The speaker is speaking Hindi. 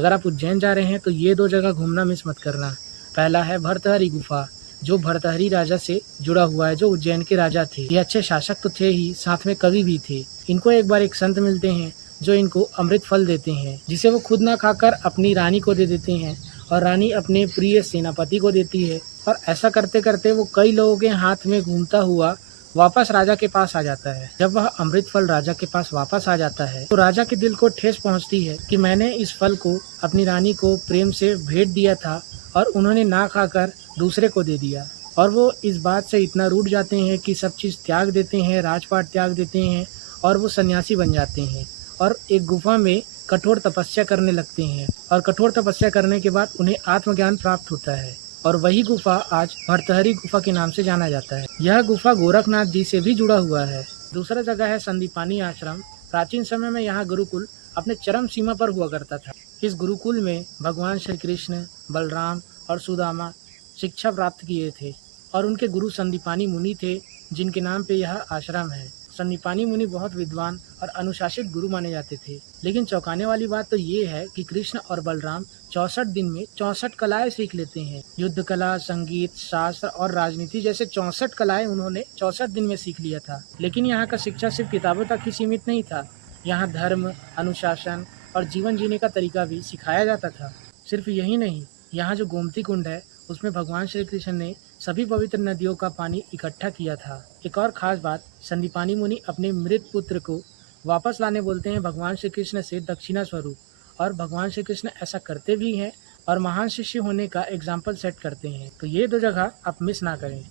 अगर आप उज्जैन जा रहे हैं तो ये 2 जगह घूमना मिस मत करना। पहला है भर्तहरि गुफा, जो भर्तहरि राजा से जुड़ा हुआ है, जो उज्जैन के राजा थे। ये अच्छे शासक तो थे ही, साथ में कवि भी थे। इनको एक बार एक संत मिलते हैं जो इनको अमृत फल देते हैं, जिसे वो खुद ना खाकर अपनी रानी को दे देते हैं और रानी अपने प्रिय सेनापति को देती है। और ऐसा करते करते वो कई लोगों के हाथ में घूमता हुआ वापस राजा के पास आ जाता है। जब वह अमृत फल राजा के पास वापस आ जाता है तो राजा के दिल को ठेस पहुंचती है कि मैंने इस फल को अपनी रानी को प्रेम से भेंट दिया था और उन्होंने ना खाकर दूसरे को दे दिया। और वो इस बात से इतना रूठ जाते हैं कि सब चीज़ त्याग देते हैं, राजपाट त्याग देते हैं और वो सन्यासी बन जाते हैं और एक गुफा में कठोर तपस्या करने लगते हैं। और कठोर तपस्या करने के बाद उन्हें आत्मज्ञान प्राप्त होता है और वही गुफा आज भर्तहरि गुफा के नाम से जाना जाता है। यह गुफा गोरखनाथ जी से भी जुड़ा हुआ है। दूसरा जगह है संदीपानी आश्रम। प्राचीन समय में यहाँ गुरुकुल अपने चरम सीमा पर हुआ करता था। इस गुरुकुल में भगवान श्री कृष्ण, बलराम और सुदामा शिक्षा प्राप्त किए थे और उनके गुरु संदीपानी मुनि थे, जिनके नाम पे यह आश्रम है। संदीपानी मुनि बहुत विद्वान और अनुशासित गुरु माने जाते थे। लेकिन चौंकाने वाली बात तो ये है कि कृष्ण और बलराम 64 दिन में 64 कलाएं सीख लेते हैं। युद्ध कला, संगीत, शास्त्र और राजनीति जैसे 64 कलाएं उन्होंने 64 दिन में सीख लिया था। लेकिन यहाँ का शिक्षा सिर्फ किताबों तक ही सीमित नहीं था। यहाँ धर्म, अनुशासन और जीवन जीने का तरीका भी सिखाया जाता था। सिर्फ यही नहीं, यहाँ जो गोमती कुंड है उसमें भगवान श्री कृष्ण ने सभी पवित्र नदियों का पानी इकट्ठा किया था। एक और खास बात, संदीपानी मुनि अपने मृत पुत्र को वापस लाने बोलते हैं भगवान श्री कृष्ण से दक्षिणा स्वरूप और भगवान श्री कृष्ण ऐसा करते भी हैं और महान शिष्य होने का एग्जाम्पल सेट करते हैं। तो ये 2 जगह आप मिस ना करें।